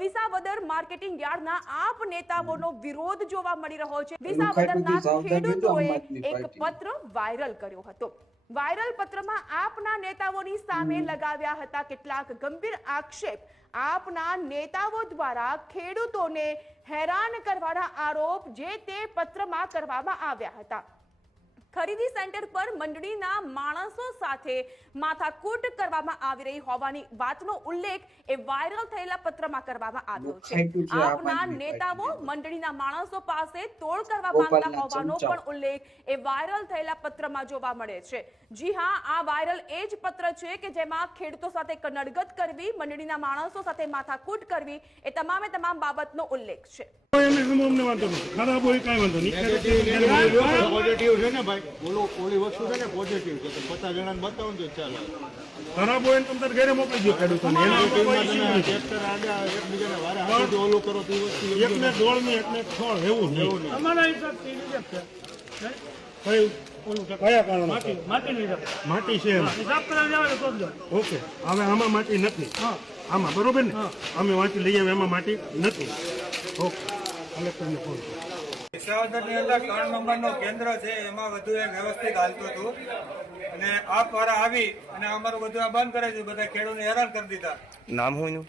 Visavadar marketing યાર્ડના આપ નેતાઓનો વિરોધ જોવા મળી રહ્યો છે। વિસાવદરના ખેડૂતોએ એક પત્ર વાયરલ કર્યો હતો। વાયરલ પત્રમાં આપના નેતાઓની સામે લગાવ્યા હતા કેટલાક ગંભીર આક્ષેપ। આપના નેતાઓ દ્વારા ખેડૂતોને હેરાન કરવાના આરોપ જે તે પત્રમાં કરવામાં આવ્યા હતા। ખરીદી સેન્ટર પર મંડળીના માણસો સાથે માથાકૂટ કરવામાં આવી રહી હોવાની વાતનો ઉલ્લેખ એ વાયરલ થયેલા પત્રમાં કરવામાં આવ્યો છે। આપના નેતાઓ મંડળીના માણસો પાસે તોડ કરવા માંગતા હોવાનો પણ ઉલ્લેખ એ વાયરલ થયેલા પત્રમાં જોવા મળે છે। જી હા, આ વાયરલ એ જ પત્ર છે કે જેમાં ખેડૂતો સાથે કનડગત કરવી, મંડળીના માણસો સાથે માથાકૂટ કરવી એ તમામે તમામ બાબતનો ઉલ્લેખ છે। ખરાબ હોય કઈ વાંધો નહીં, પોઝિટિવ છે ને ભાઈ, ઓલી વસ્તુ છે ને પોઝિટિવ છે, 50 જણાને બતાવો ને ચાલે। ખરાબ હોય ને તમે ઘરે મોકલી દો ખેડૂતોને, ટ્રેક્ટર આડા એકબીજાને વારે હાથથી ઓલું કરો તો વસ્તુ એકને દોડ ને એકને છોડ એવું નહીં। અમારા હિસાબથી રિજેક્ટ છે। કયા કારણ માટી છે હિસાબ કરાવી જવાનું તો જ ઓકે। હવે આમાં માટી નથી, આમાં બરોબર ને, અમે વાંચી લઈ આવે એમાં માટી નથી, ઓકે। કલેક્ટરને ફોન કરો। વિસાવદરની અંદર 3 નંબરનો કેન્દ્ર છે, એમાં વધુ એક વ્યવસ્થિત હાલતું હતું અને આ દ્વારા આવી અને અમારું બધું આ બંધ કરે છે, બધા ખેડૂતને હેરાન કરી દીધા। નામ હોય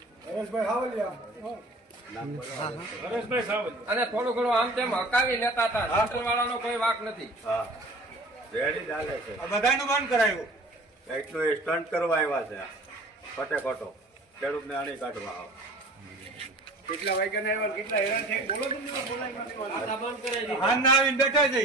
અને થોડું ઘણું આમ તેમ હકાવી લેતા હતા, હોટલ વાળાનો કોઈ વાક નથી। રેડી ચાલે છે, આ બધાનું બંધ કરાયું। એટલું એ સ્ટન્ટ કરવા આવ્યા છે, ખોટે ખોટો ખેડૂતને આણી કાઢવા આવે। કેટલા વાગ્યાના આવ્યા, કેટલા હેરાન થઈ બોલો તમે, હાલના આવીને બેઠા છે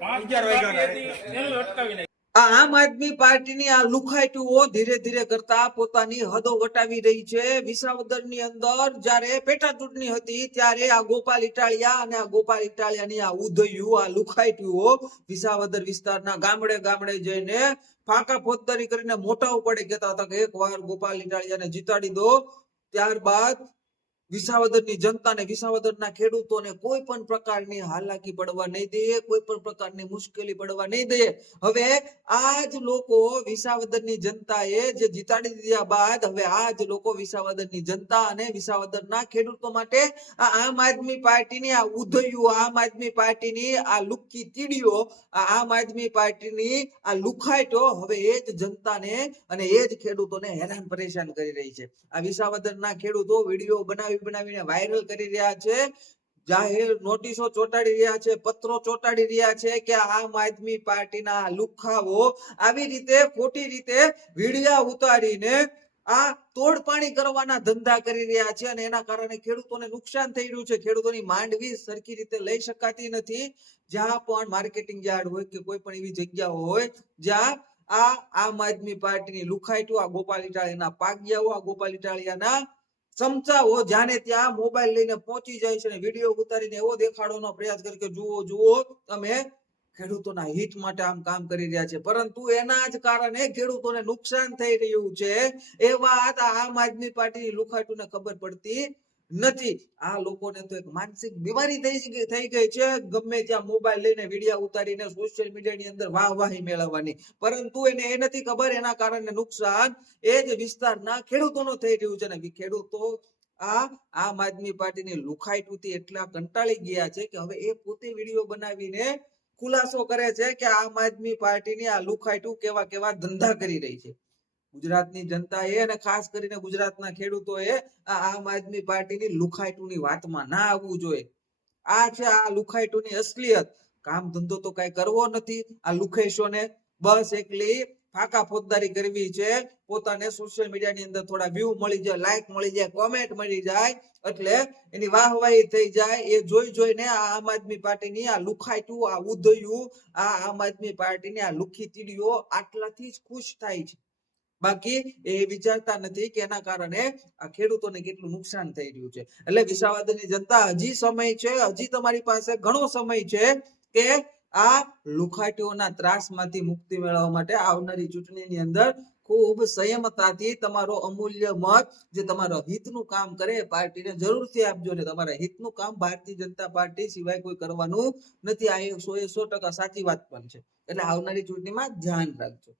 11 વાગ્યાના અટકાવી આમ આદમી પાર્ટીની આ લુખાઈટુઓ ધીરે ધીરે કરતા પોતાની હદો વટાવી રહી છે। વિસાવદરની અંદર જ્યારે પેટા ચૂંટણી હતી ત્યારે આ ગોપાલ ઇટાલિયા અને આ ગોપાલ ઇટાલિયાની આ ઉદયુ, આ લુખાઈટુઓ વિસાવદર વિસ્તારના ગામડે ગામડે જઈને ફાંકા ફોજદારી કરીને મોટા ઉપડે કહેતા હતા કે એકવાર ગોપાલ ઇટાલિયાને જીતાડી દો, ત્યારબાદ વિસાવદરની જનતાને, વિસાવદરના ખેડૂતોને કોઈ પણ પ્રકારની હાલાકી પડવા નહીં દે, કોઈ પણ પ્રકારની મુશ્કેલી પડવા નહીં દે। હવે આ જ લોકો વિસાવદરની જનતાએ જે જીતાડી દીધા બાદ હવે આ જ લોકો વિસાવદરની જનતા અને વિસાવદરના ખેડૂતો માટે આ આમ આદમી પાર્ટીની આ ઉધઈઓ, આમ આદમી પાર્ટીની આ લુક્કી તીડીઓ, આ આમ આદમી પાર્ટીની આ લુખાઈટો હવે એ જ જનતાને અને એ જ ખેડૂતોને હેરાન પરેશાન કરી રહી છે। આ વિસાવદરના ખેડૂતો વિડીયો બનાવીને વાયરલ કરી રહ્યા છે, જાહેર નોટિસો ચોંટાડી રહ્યા છે, પત્રો ચોંટાડી રહ્યા છે કે આમ આદમી પાર્ટીના લુખાઓ આવી રીતે ખોટી રીતે વિડિયા ઉતારીને આ તોડપાણી કરવાના ધંધા કરી રહ્યા છે અને એના કારણે ખેડૂતોને નુકસાન થઈ રહ્યું છે। ખેડૂતોની માંડવી સરખી રીતે લઈ શકાતી નથી। જ્યાં પણ માર્કેટિંગ યાર્ડ હોય કે કોઈ પણ એવી જગ્યા હોય જ્યાં આ આમ આદમી પાર્ટીની લુખાઈટો, આ ગોપાલ ઇટાલિયાના પાગિયાઓ, આ ગોપાલ ઇટાલિયાના ચમચાઓ જાને ત્યાં મોબાઈલ લઈને પહોંચી જાય છે અને વિડીયો ઉતારીને એવો દેખાડવાનો પ્રયાસ કરે કે જુઓ જુઓ અમે ખેડૂતોના હિત માટે આમ કામ કરી રહ્યા છે, પરંતુ એના જ કારણે ખેડૂતોને નુકસાન થઈ રહ્યું છે। એ વાત આમ આદમી પાર્ટીની લુખાઈટોને ખબર પડતી નથી। આ લોકોને તો એક માનસિક બીમારી થઈ ગઈ છે, ગમે ત્યાં મોબાઈલ લઈને વિડીયો ઉતારીને સોશિયલ મીડિયાની અંદર વાહવાહી મેળવવાની, પરંતુ એને એ નથી ખબર એના કારણે નુકસાન એ જ વિસ્તારના ખેડૂતોનો થઈ રહ્યું છે। અને ખેડૂતો આ આમ આદમી પાર્ટીની લુખાઈટુથી એટલા કંટાળી ગયા છે કે હવે એ પોતે વિડીયો બનાવીને ખુલાસો કરે છે કે આમ આદમી પાર્ટીની આ લુખાઈટુ કેવા કેવા ધંધા કરી રહી છે। ગુજરાતની જનતાએ અને ખાસ કરીને ગુજરાતના ખેડૂતોએ આ આમ આદમી પાર્ટીની લુખાઈટુની વાતમાં ના આવવું જોઈએ। આ છે આ લુખાઈટુની અસલિયત। કામ ધંધો તો કઈ કરવો નથી આ લુખાઈશોને, બસ એકલી ફાંકા ફોજદારી કરવી છે। પોતાને સોશિયલ મીડિયાની અંદર થોડા વ્યૂ મળી જાય, લાઈક મળી જાય, કોમેન્ટ મળી જાય એટલે એની વાહવાહી થઈ જાય। એ જોઈને આ આમ આદમી પાર્ટીની આ લુખાઈટુ, આ ઉદયુ, આ આમ આદમી પાર્ટીની આ લુખી તીડીઓ આટલાથી જ ખુશ થાય છે, બાકી એ વિચારતા નથી કે એના કારણે આ ખેડૂતોને કેટલું નુકસાન થઈ રહ્યું છે। એટલે વિસાવદરની જનતા હજી સમય છે, હજી તમારી પાસે ઘણો સમય છે કે આ લુખાટીઓના ત્રાસમાંથી મુક્તિ મેળવવા માટે આવનારી ચૂંટણીની અંદર ખૂબ સંયમતાથી તમારો અમૂલ્ય મત જે તમારા હિતનું કામ કરે એ પાર્ટીને જરૂરથી આપજો ને તમારા હિતનું કામ ભારતીય જનતા પાર્ટી સિવાય કોઈ કરવાનું નથી। આ 100% સાચી વાત પણ છે, એટલે આવનારી ચૂંટણીમાં ધ્યાન રાખજો।